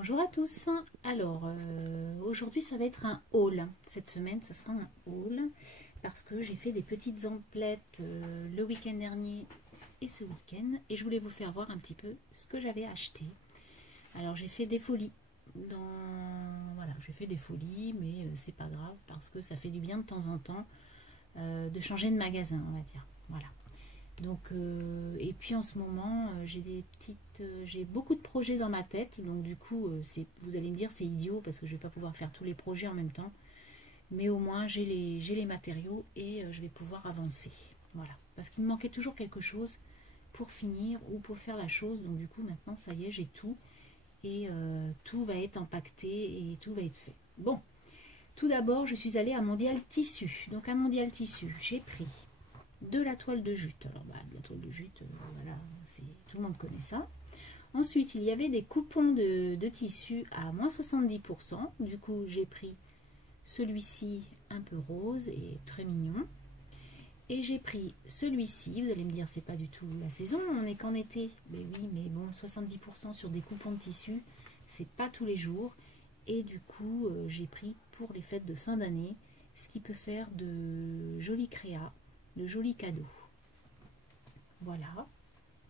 Bonjour à tous. Alors, aujourd'hui, ça va être un haul. Cette semaine, ça sera un haul parce que j'ai fait des petites emplettes le week-end dernier et ce week-end. Et je voulais vous faire voir un petit peu ce que j'avais acheté. Alors, j'ai fait des folies. Voilà, j'ai fait des folies, mais c'est pas grave parce que ça fait du bien de temps en temps de changer de magasin, on va dire. Voilà. Donc, et puis en ce moment, j'ai beaucoup de projets dans ma tête. Donc du coup, vous allez me dire c'est idiot parce que je vais pas pouvoir faire tous les projets en même temps. Mais au moins j'ai les matériaux et je vais pouvoir avancer. Voilà. Parce qu'il me manquait toujours quelque chose pour finir ou pour faire la chose. Donc du coup maintenant ça y est, j'ai tout. Et tout va être empaqueté et tout va être fait. Bon, tout d'abord je suis allée à Mondial Tissu. Donc à Mondial Tissu, j'ai pris de la toile de jute. Alors de la toile de jute, voilà, tout le monde connaît ça. Ensuite, il y avait des coupons de tissu à moins 70%. Du coup, j'ai pris celui-ci un peu rose et très mignon. Et j'ai pris celui-ci. Vous allez me dire, c'est pas du tout la saison, on n'est qu'en été. Mais oui, mais bon, 70% sur des coupons de tissu, c'est pas tous les jours. Et du coup, j'ai pris pour les fêtes de fin d'année, ce qui peut faire de jolis créas, de jolis cadeaux. Voilà.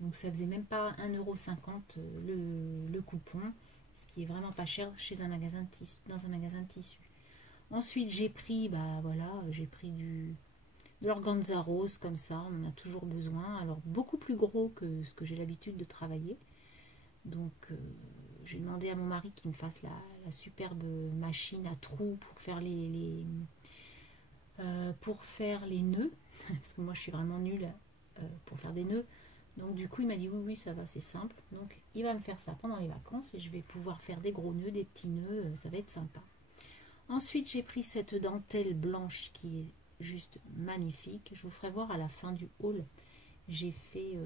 Donc ça faisait même pas 1,50 € le coupon, ce qui est vraiment pas cher chez un magasin de tissu, dans un magasin de tissu. Ensuite j'ai pris, j'ai pris de l'organza rose comme ça, on en a toujours besoin. Alors beaucoup plus gros que ce que j'ai l'habitude de travailler. Donc j'ai demandé à mon mari qu'il me fasse la superbe machine à trous pour faire les nœuds, parce que moi je suis vraiment nulle pour faire des nœuds. Donc du coup il m'a dit oui ça va, c'est simple. Donc il va me faire ça pendant les vacances et je vais pouvoir faire des gros nœuds, des petits nœuds, ça va être sympa. Ensuite j'ai pris cette dentelle blanche qui est juste magnifique. Je vous ferai voir à la fin du haul. J'ai fait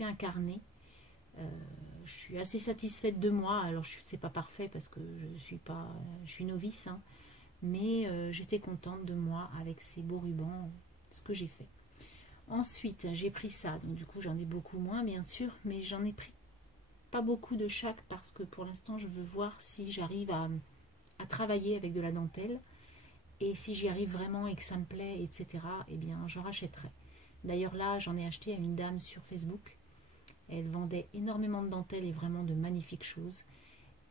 un carnet. Je suis assez satisfaite de moi. Alors c'est pas parfait parce que je suis novice, hein. Mais j'étais contente de moi avec ces beaux rubans, ce que j'ai fait. Ensuite j'ai pris ça, donc du coup j'en ai beaucoup moins bien sûr, mais j'en ai pris pas beaucoup de chaque parce que pour l'instant je veux voir si j'arrive à travailler avec de la dentelle, et si j'y arrive vraiment et que ça me plaît, etc., eh bien je rachèterai. D'ailleurs là j'en ai acheté à une dame sur Facebook, elle vendait énormément de dentelles et vraiment de magnifiques choses.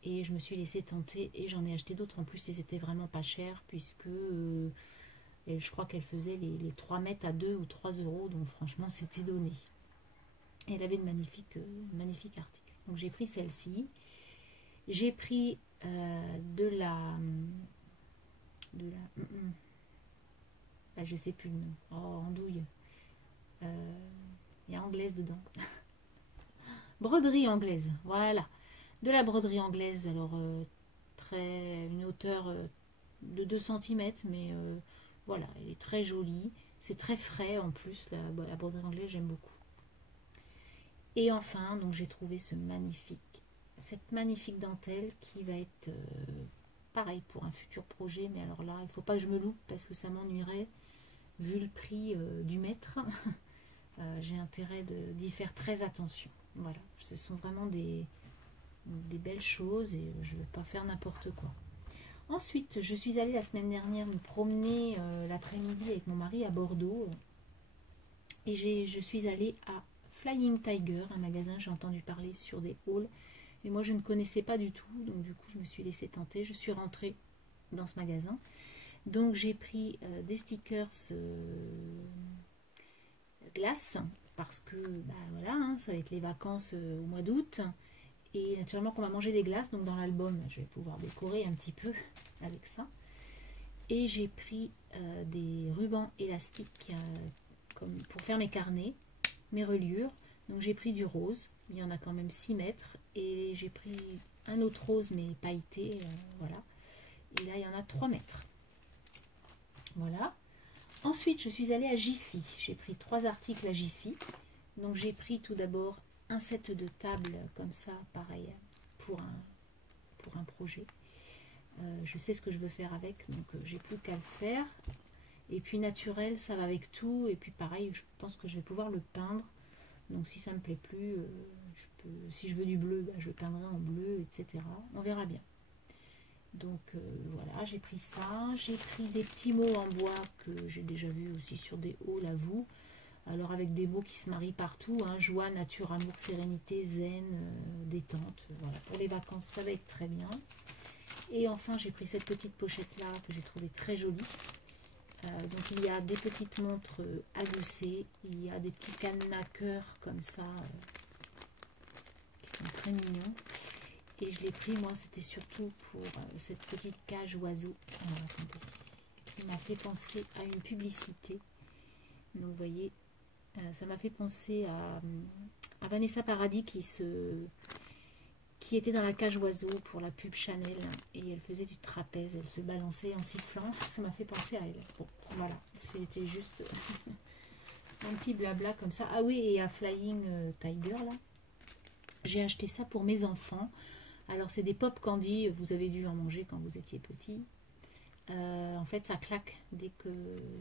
Et je me suis laissée tenter et j'en ai acheté d'autres en plus et c'était vraiment pas cher puisque je crois qu'elle faisait les 3 mètres à 2 ou 3 €, donc franchement c'était donné. Et elle avait de magnifiques articles. Donc j'ai pris celle-ci. J'ai pris je sais plus le nom. Oh, andouille. Il y a anglaise dedans. Broderie anglaise, voilà. De la broderie anglaise, alors une hauteur de 2 cm, mais voilà, elle est très jolie. C'est très frais en plus, la broderie anglaise, j'aime beaucoup. Et enfin, donc j'ai trouvé cette magnifique dentelle qui va être pareil pour un futur projet, mais alors là, il ne faut pas que je me loupe parce que ça m'ennuierait vu le prix du mètre. J'ai intérêt d'y faire très attention. Voilà, ce sont vraiment des belles choses et je ne veux pas faire n'importe quoi. Ensuite, je suis allée la semaine dernière me promener l'après-midi avec mon mari à Bordeaux et je suis allée à Flying Tiger, un magasin, j'ai entendu parler sur des hauls et moi je ne connaissais pas du tout, donc du coup je me suis laissée tenter. Je suis rentrée dans ce magasin, donc j'ai pris des stickers glace parce que voilà, hein, ça va être les vacances au mois d'août. Et naturellement qu'on va manger des glaces, donc dans l'album je vais pouvoir décorer un petit peu avec ça. Et j'ai pris des rubans élastiques comme pour faire mes carnets, mes reliures. Donc j'ai pris du rose, il y en a quand même 6 mètres. Et j'ai pris un autre rose mais pailleté, voilà. Et là il y en a 3 mètres. Voilà. Ensuite je suis allée à Jiffy, j'ai pris 3 articles à Jiffy. Donc j'ai pris tout d'abord un set de table comme ça, pareil, pour un projet. Je sais ce que je veux faire avec, donc j'ai plus qu'à le faire. Et puis naturel, ça va avec tout. Et puis pareil, je pense que je vais pouvoir le peindre. Donc si ça me plaît plus, si je veux du bleu, je peindrai en bleu, etc. On verra bien. Donc voilà, j'ai pris ça. J'ai pris des petits mots en bois que j'ai déjà vu aussi sur des hauls à vous. Alors avec des mots qui se marient partout, hein, joie, nature, amour, sérénité, zen, détente. Voilà, pour les vacances, ça va être très bien. Et enfin, j'ai pris cette petite pochette-là que j'ai trouvée très jolie. Donc il y a des petites montres adossées, il y a des petits cadenas cœurs comme ça, qui sont très mignons. Et je l'ai pris, moi, c'était surtout pour cette petite cage oiseau. Alors, attendez, qui m'a fait penser à une publicité. Donc vous voyez, ça m'a fait penser à Vanessa Paradis qui était dans la cage oiseau pour la pub Chanel et elle faisait du trapèze, elle se balançait en sifflant. Ça m'a fait penser à elle. Bon, voilà, c'était juste un petit blabla comme ça. Ah oui, et à Flying Tiger, là, j'ai acheté ça pour mes enfants. Alors, c'est des pop candy, vous avez dû en manger quand vous étiez petit. En fait, ça claque dès que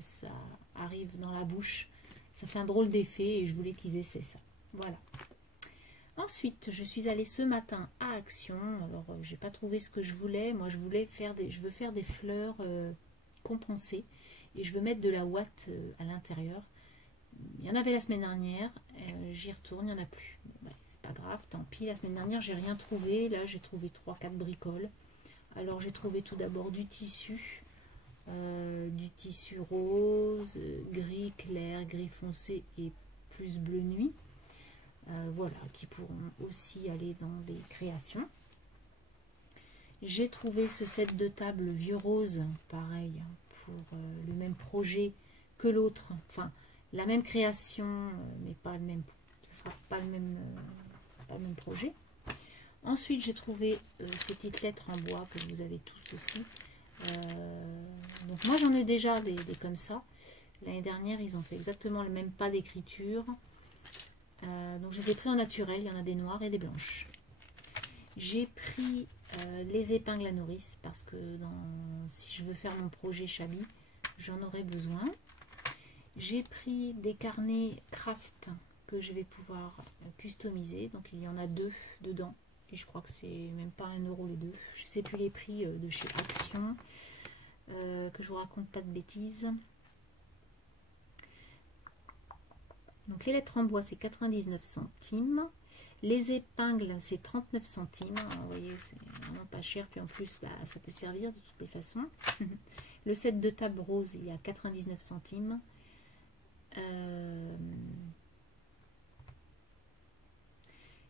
ça arrive dans la bouche. Ça fait un drôle d'effet et je voulais qu'ils essaient ça. Voilà. Ensuite, je suis allée ce matin à Action. Alors, j'ai pas trouvé ce que je voulais. Moi, je veux faire des fleurs compensées et je veux mettre de la ouate à l'intérieur. Il y en avait la semaine dernière. J'y retourne, il n'y en a plus. Bon, c'est pas grave, tant pis. La semaine dernière, j'ai rien trouvé. Là, j'ai trouvé 3-4 bricoles. Alors, j'ai trouvé tout d'abord du tissu rose, gris clair, gris foncé et plus bleu nuit. Voilà, qui pourront aussi aller dans des créations. J'ai trouvé ce set de table vieux rose, pareil, pour le même projet que l'autre. Enfin, la même création, mais pas le même. Ce sera pas le même projet. Ensuite, j'ai trouvé ces petites lettres en bois que vous avez tous aussi. Donc moi, j'en ai déjà des comme ça. L'année dernière, ils ont fait exactement le même pas d'écriture. Donc je les ai pris en naturel, il y en a des noires et des blanches. J'ai pris les épingles à nourrice parce que si je veux faire mon projet Chabi, j'en aurai besoin. J'ai pris des carnets craft que je vais pouvoir customiser. Donc il y en a 2 dedans. Et je crois que c'est même pas 1 € les 2. Je ne sais plus les prix de chez Action. Que je vous raconte pas de bêtises. Donc les lettres en bois c'est 99 centimes. Les épingles c'est 39 centimes. Alors, vous voyez c'est vraiment pas cher. Puis en plus ça peut servir de toutes les façons. Le set de table rose il y a 99 centimes.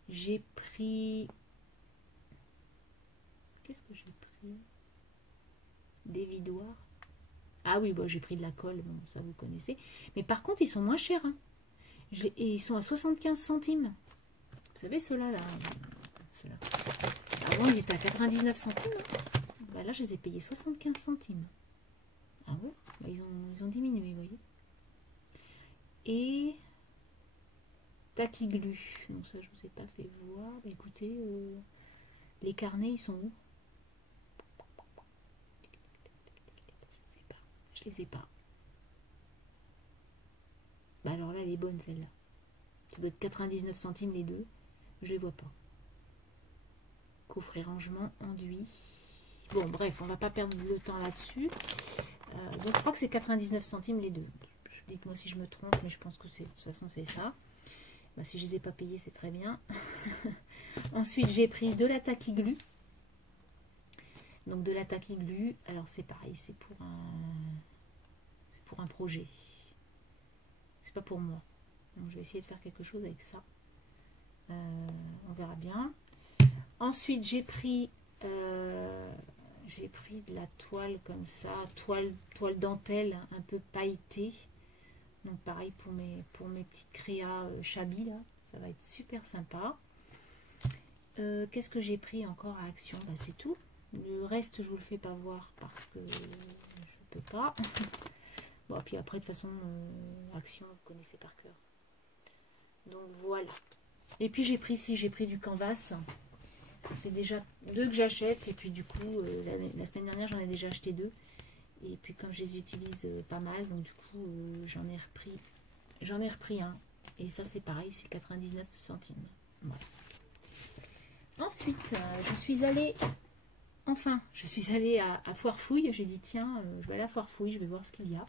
J'ai pris... Qu'est-ce que j'ai pris? Des vidoirs. Ah oui, bon, j'ai pris de la colle, bon, ça vous connaissez. Mais par contre, ils sont moins chers. Hein. Et ils sont à 75 centimes. Vous savez, ceux-là, là. Avant, ils étaient à 99 centimes. Bah, là, je les ai payés 75 centimes. Ah ouais, bah, ils ont diminué, vous voyez. Et... Taquiglu. Donc ça, je vous ai pas fait voir. Bah, écoutez, les carnets, ils sont où? Je les ai pas. Bah alors là, elle est bonne celle-là. Ça doit être 99 centimes les deux. Je les vois pas. Coffret rangement enduit. Bon, bref, on va pas perdre le temps là-dessus. Donc je crois que c'est 99 centimes les deux. Dites-moi si je me trompe, mais je pense que de toute façon c'est ça. Bah, si je les ai pas payés, c'est très bien. Ensuite, j'ai pris de la taquiglu. Donc de la taquiglu. Alors c'est pareil, c'est pour un projet. C'est pas pour moi. Donc je vais essayer de faire quelque chose avec ça. On verra bien. Ensuite, j'ai pris de la toile comme ça, toile dentelle un peu pailletée. Donc pareil pour mes petites créas Chabi là, ça va être super sympa. Qu'est-ce que j'ai pris encore à Action? Bah, c'est tout. Le reste, je vous le fais pas voir parce que je peux pas. Bon, puis après, de toute façon, Action, vous connaissez par cœur. Donc voilà. Et puis j'ai pris du canvas. Ça fait déjà 2 que j'achète. Et puis du coup, la semaine dernière, j'en ai déjà acheté 2. Et puis comme je les utilise pas mal, donc du coup, j'en ai repris un. Et ça, c'est pareil, c'est 99 centimes. Voilà. Ensuite, je suis allée à Foire Fouille. J'ai dit tiens, je vais aller à Foire Fouille, je vais voir ce qu'il y a.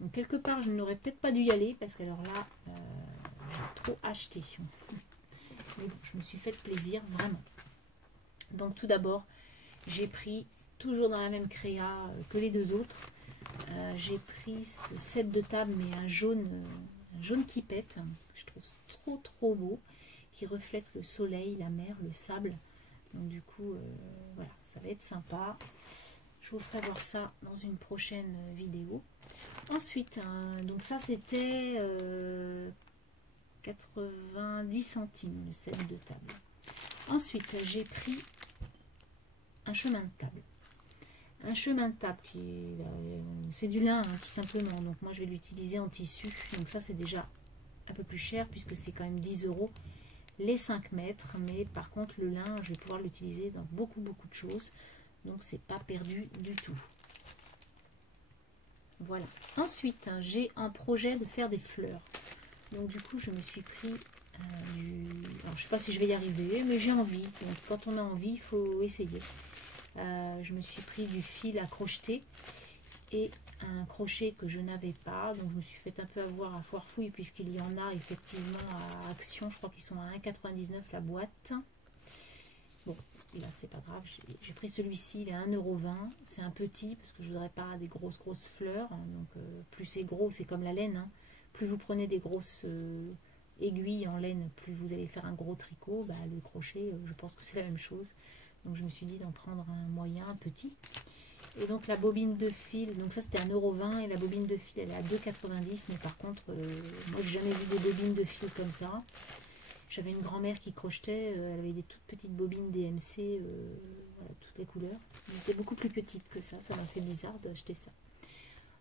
Donc quelque part, je n'aurais peut-être pas dû y aller parce qu'alors là, j'ai trop acheté. Mais bon, je me suis fait plaisir, vraiment. Donc tout d'abord, j'ai pris, toujours dans la même créa que les deux autres, j'ai pris ce set de table, mais un jaune qui pète, que je trouve trop beau, qui reflète le soleil, la mer, le sable. Donc du coup, voilà, ça va être sympa. Je vous ferai voir ça dans une prochaine vidéo. Ensuite, donc ça c'était 90 centimes le set de table. Ensuite, j'ai pris un chemin de table. Un chemin de table qui est, c'est du lin, hein, tout simplement. Donc moi je vais l'utiliser en tissu. Donc ça c'est déjà un peu plus cher puisque c'est quand même 10 € les 5 mètres. Mais par contre le lin, je vais pouvoir l'utiliser dans beaucoup de choses. Donc c'est pas perdu du tout. Voilà. Ensuite, j'ai un projet de faire des fleurs. Donc du coup, je me suis pris alors, je sais pas si je vais y arriver, mais j'ai envie. Donc quand on a envie, il faut essayer. Je me suis pris du fil à crocheter et un crochet que je n'avais pas. Donc je me suis fait un peu avoir à Foire Fouille puisqu'il y en a effectivement à Action. Je crois qu'ils sont à 1,99 € la boîte. Bon, là c'est pas grave, j'ai pris celui-ci, il est à 1,20 €. C'est un petit parce que je voudrais pas des grosses fleurs. Donc plus c'est gros, c'est comme la laine. Hein. Plus vous prenez des grosses aiguilles en laine, plus vous allez faire un gros tricot. Bah, le crochet, je pense que c'est la même chose. Donc je me suis dit d'en prendre un moyen, un petit. Et donc la bobine de fil, donc ça c'était 1,20 € et la bobine de fil elle est à 2,90 €. Mais par contre, moi j'ai jamais vu des bobines de fil comme ça. J'avais une grand-mère qui crochetait, elle avait des toutes petites bobines DMC, voilà, toutes les couleurs. Elles étaient beaucoup plus petites que ça m'a fait bizarre d'acheter ça.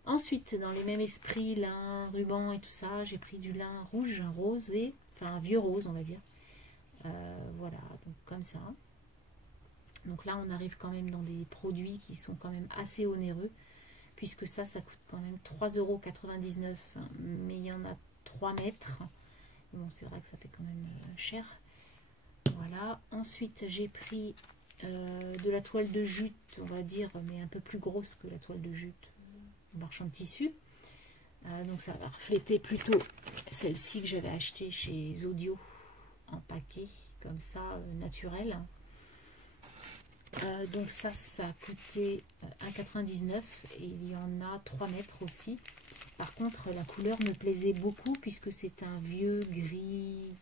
Ensuite, dans les mêmes esprits, lin, ruban et tout ça, j'ai pris du lin rouge, un rosé, enfin un vieux rose on va dire. Voilà, donc comme ça. Donc là, on arrive quand même dans des produits qui sont quand même assez onéreux, puisque ça coûte quand même 3,99 €, mais il y en a 3 mètres. Bon, c'est vrai que ça fait quand même cher. Voilà. Ensuite, j'ai pris de la toile de jute, on va dire, mais un peu plus grosse que la toile de jute marchand de tissu. Donc ça va refléter plutôt celle-ci que j'avais achetée chez Zodio en paquet, comme ça, naturel. Donc ça a coûté 1,99 € et il y en a 3 mètres aussi. Par contre la couleur me plaisait beaucoup puisque c'est un vieux gris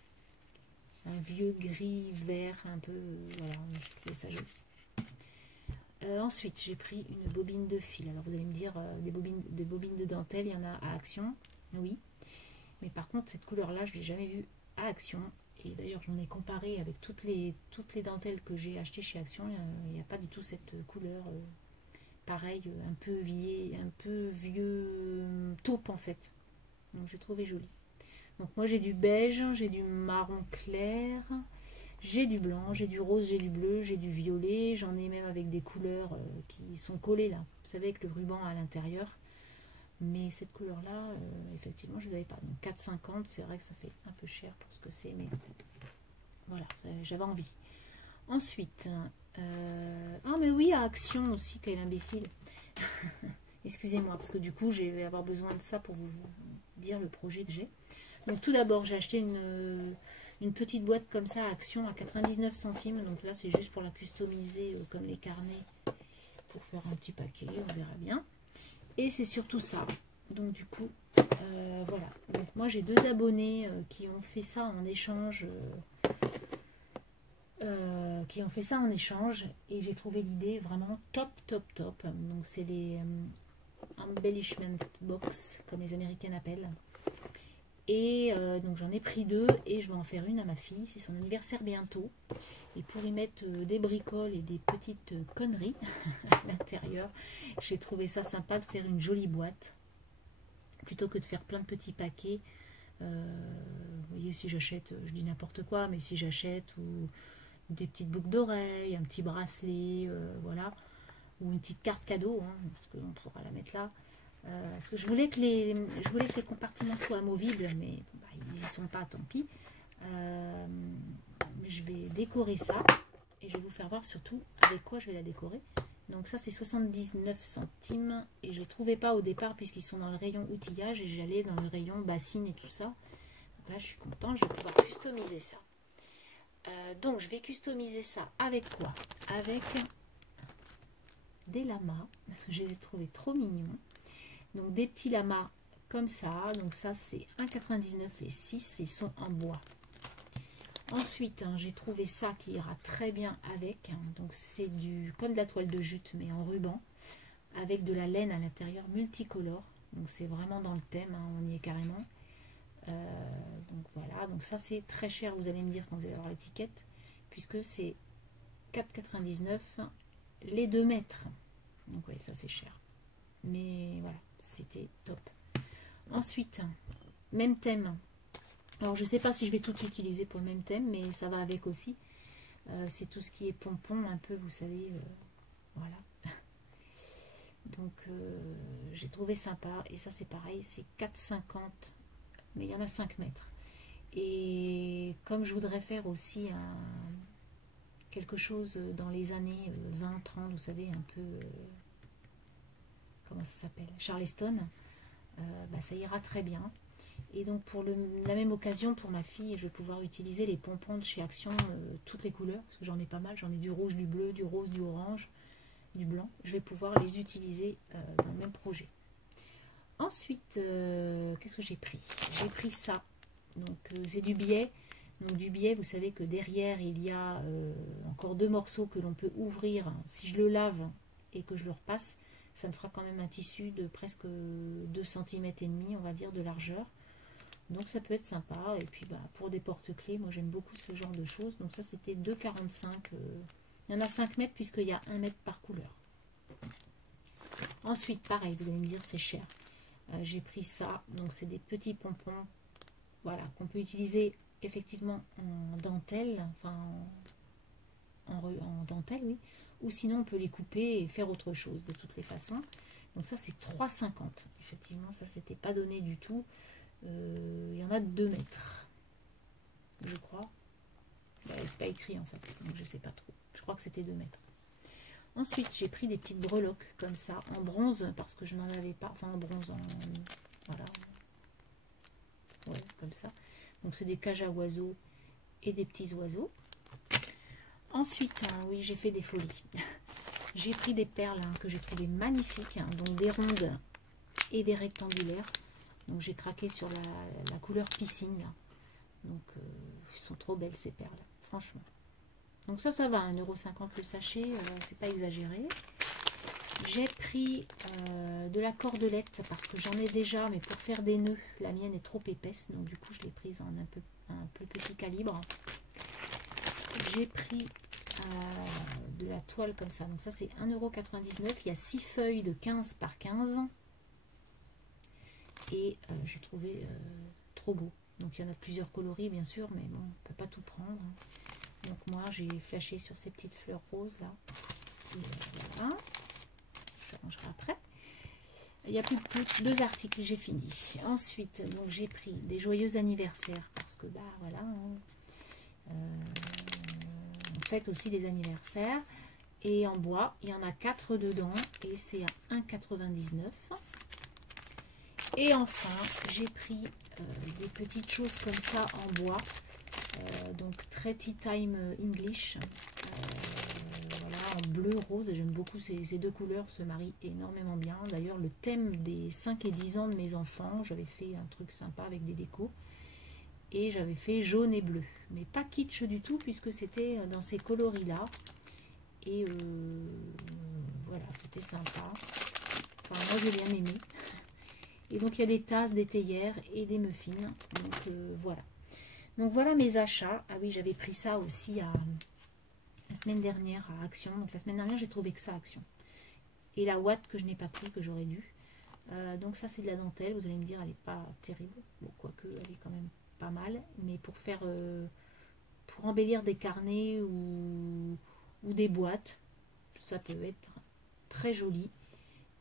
vert un peu, voilà, je trouvais ça joli. Ensuite j'ai pris une bobine de fil. Alors vous allez me dire des bobines de dentelle, il y en a à Action, oui, mais par contre cette couleur là je l'ai jamais vue à Action. Et d'ailleurs, j'en ai comparé avec toutes les dentelles que j'ai achetées chez Action. Il n'y a pas du tout cette couleur. Pareil, un peu vieux taupe en fait. Donc j'ai trouvé joli. Donc moi j'ai du beige, j'ai du marron clair, j'ai du blanc, j'ai du rose, j'ai du bleu, j'ai du violet. J'en ai même avec des couleurs qui sont collées là. Vous savez, avec le ruban à l'intérieur. Mais cette couleur là effectivement je ne l'avais pas, donc 4,50 €, c'est vrai que ça fait un peu cher pour ce que c'est, mais voilà, j'avais envie. Ensuite ah mais oui, à Action aussi, quel imbécile. Excusez-moi, parce que du coup je vais avoir besoin de ça pour vous dire le projet que j'ai. Donc tout d'abord j'ai acheté une petite boîte comme ça à Action à 99 centimes, donc là c'est juste pour la customiser comme les carnets, pour faire un petit paquet, on verra bien. Et c'est surtout ça. Donc du coup, voilà. Donc moi j'ai 2 abonnés qui ont fait ça en échange. Et j'ai trouvé l'idée vraiment top. Donc c'est les embellishment box, comme les Américaines appellent. Et donc j'en ai pris 2 et je vais en faire une à ma fille. C'est son anniversaire bientôt. Et pour y mettre des bricoles et des petites conneries à l'intérieur, j'ai trouvé ça sympa de faire une jolie boîte plutôt que de faire plein de petits paquets. Vous voyez, si j'achète, je dis n'importe quoi, mais si j'achète ou des petites boucles d'oreilles, un petit bracelet, voilà, ou une petite carte cadeau, hein, parce qu'on pourra la mettre là. Parce que je voulais que les compartiments soient amovibles, mais bah, ils n'y sont pas, tant pis. Je vais décorer ça et je vais vous faire voir surtout avec quoi je vais la décorer. Donc ça c'est 79 centimes et je ne les trouvais pas au départ puisqu'ils sont dans le rayon outillage et j'allais dans le rayon bassine et tout ça. Donc là je suis contente, je vais pouvoir customiser ça. Donc je vais customiser ça avec quoi? Avec des lamas, parce que je les ai trouvés trop mignons. Donc des petits lamas comme ça, donc ça c'est 1,99 les 6, ils sont en bois. Ensuite, hein, j'ai trouvé ça qui ira très bien avec, hein, donc c'est comme de la toile de jute mais en ruban, avec de la laine à l'intérieur multicolore, donc c'est vraiment dans le thème, hein, on y est carrément. Donc voilà, donc ça c'est très cher, vous allez me dire quand vous allez voir l'étiquette, puisque c'est 4,99 les 2 mètres, donc oui ça c'est cher, mais voilà, c'était top. Ensuite, même thème. Alors, je ne sais pas si je vais tout utiliser pour le même thème, mais ça va avec aussi. C'est tout ce qui est pompon, un peu, vous savez. Voilà. Donc, j'ai trouvé sympa. Et ça, c'est pareil, c'est 4,50. Mais il y en a 5 mètres. Et comme je voudrais faire aussi quelque chose dans les années 20, 30, vous savez, un peu... comment ça s'appelle? Charleston. Ça ira très bien. Et donc pour la même occasion pour ma fille, je vais pouvoir utiliser les pompons de chez Action, toutes les couleurs, parce que j'en ai pas mal, j'en ai du rouge, du bleu, du rose, du orange, du blanc. Je vais pouvoir les utiliser dans le même projet. Ensuite, qu'est-ce que j'ai pris? J'ai pris ça, donc c'est du biais. Donc du biais, vous savez que derrière il y a encore 2 morceaux que l'on peut ouvrir. Si je le lave et que je le repasse, ça me fera quand même un tissu de presque 2 cm et demi, on va dire, de largeur. Donc ça peut être sympa. Et puis pour des porte-clés, moi j'aime beaucoup ce genre de choses. Donc ça c'était 2,45. Il y en a 5 mètres puisqu'il y a 1 mètre par couleur. Ensuite, pareil, vous allez me dire c'est cher. J'ai pris ça. Donc c'est des petits pompons. Voilà, qu'on peut utiliser effectivement en dentelle. Enfin en dentelle, oui. Ou sinon on peut les couper et faire autre chose de toutes les façons. Donc ça c'est 3,50. Effectivement ça c'était pas donné du tout. Il y en a 2 mètres je crois. C'est pas écrit en fait, donc je sais pas trop. Je crois que c'était 2 mètres. Ensuite j'ai pris des petites breloques comme ça en bronze parce que je n'en avais pas. Enfin en bronze, voilà. Ouais, comme ça. Donc c'est des cages à oiseaux et des petits oiseaux. Ensuite, hein, oui, j'ai fait des folies. J'ai pris des perles que j'ai trouvées magnifiques, donc des rondes et des rectangulaires. Donc j'ai craqué sur la couleur piscine. Là. Donc ils sont trop belles ces perles, franchement. Donc ça va, 1,50 € le sachet, c'est pas exagéré. J'ai pris de la cordelette parce que j'en ai déjà, mais pour faire des nœuds, la mienne est trop épaisse. Donc du coup, je l'ai prise en un peu petit calibre. J'ai pris de la toile comme ça. Donc ça, c'est 1,99 €. Il y a 6 feuilles de 15 par 15. Et j'ai trouvé trop beau. Donc il y en a plusieurs coloris, bien sûr, mais bon, on ne peut pas tout prendre. Donc moi, j'ai flashé sur ces petites fleurs roses là. Et voilà. Je rangerai après. Il n'y a plus que 2 articles, j'ai fini. Ensuite, donc j'ai pris des joyeux anniversaires parce que voilà, on fête aussi les anniversaires. Et en bois, il y en a 4 dedans et c'est à 1,99 €. Et enfin, j'ai pris des petites choses comme ça en bois. Donc très Tea Time English. Voilà, en bleu, rose. J'aime beaucoup ces 2 couleurs, se marient énormément bien. D'ailleurs, le thème des 5 et 10 ans de mes enfants, j'avais fait un truc sympa avec des décos. Et j'avais fait jaune et bleu. Mais pas kitsch du tout, puisque c'était dans ces coloris-là. Et voilà, c'était sympa. Enfin, moi, j'ai bien aimé. Et donc, il y a des tasses, des théières et des muffins. Donc, voilà. Donc, voilà mes achats. Ah oui, j'avais pris ça aussi la semaine dernière à Action. Donc, la semaine dernière, j'ai trouvé que ça à Action. Et la ouate que je n'ai pas pris, que j'aurais dû. Donc, ça, c'est de la dentelle. Vous allez me dire, elle n'est pas terrible. Bon, quoique, elle est quand même pas mal. Mais pour faire... pour embellir des carnets ou des boîtes, ça peut être très joli.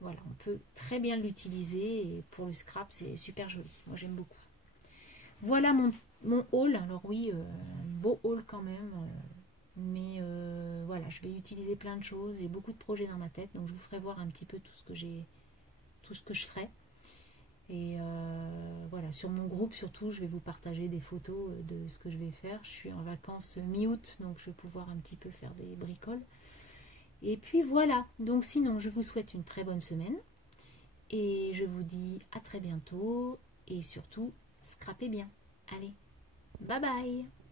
Voilà, on peut très bien l'utiliser et pour le scrap, c'est super joli. Moi, j'aime beaucoup. Voilà mon haul. Alors oui, beau haul quand même. Mais voilà, je vais utiliser plein de choses. J'ai beaucoup de projets dans ma tête. Donc je vous ferai voir un petit peu tout ce que je ferai. Et voilà, sur mon groupe surtout, je vais vous partager des photos de ce que je vais faire. Je suis en vacances mi-août, donc je vais pouvoir un petit peu faire des bricoles. Et puis voilà, donc sinon je vous souhaite une très bonne semaine. Et je vous dis à très bientôt. Et surtout, scrapez bien. Allez, bye bye!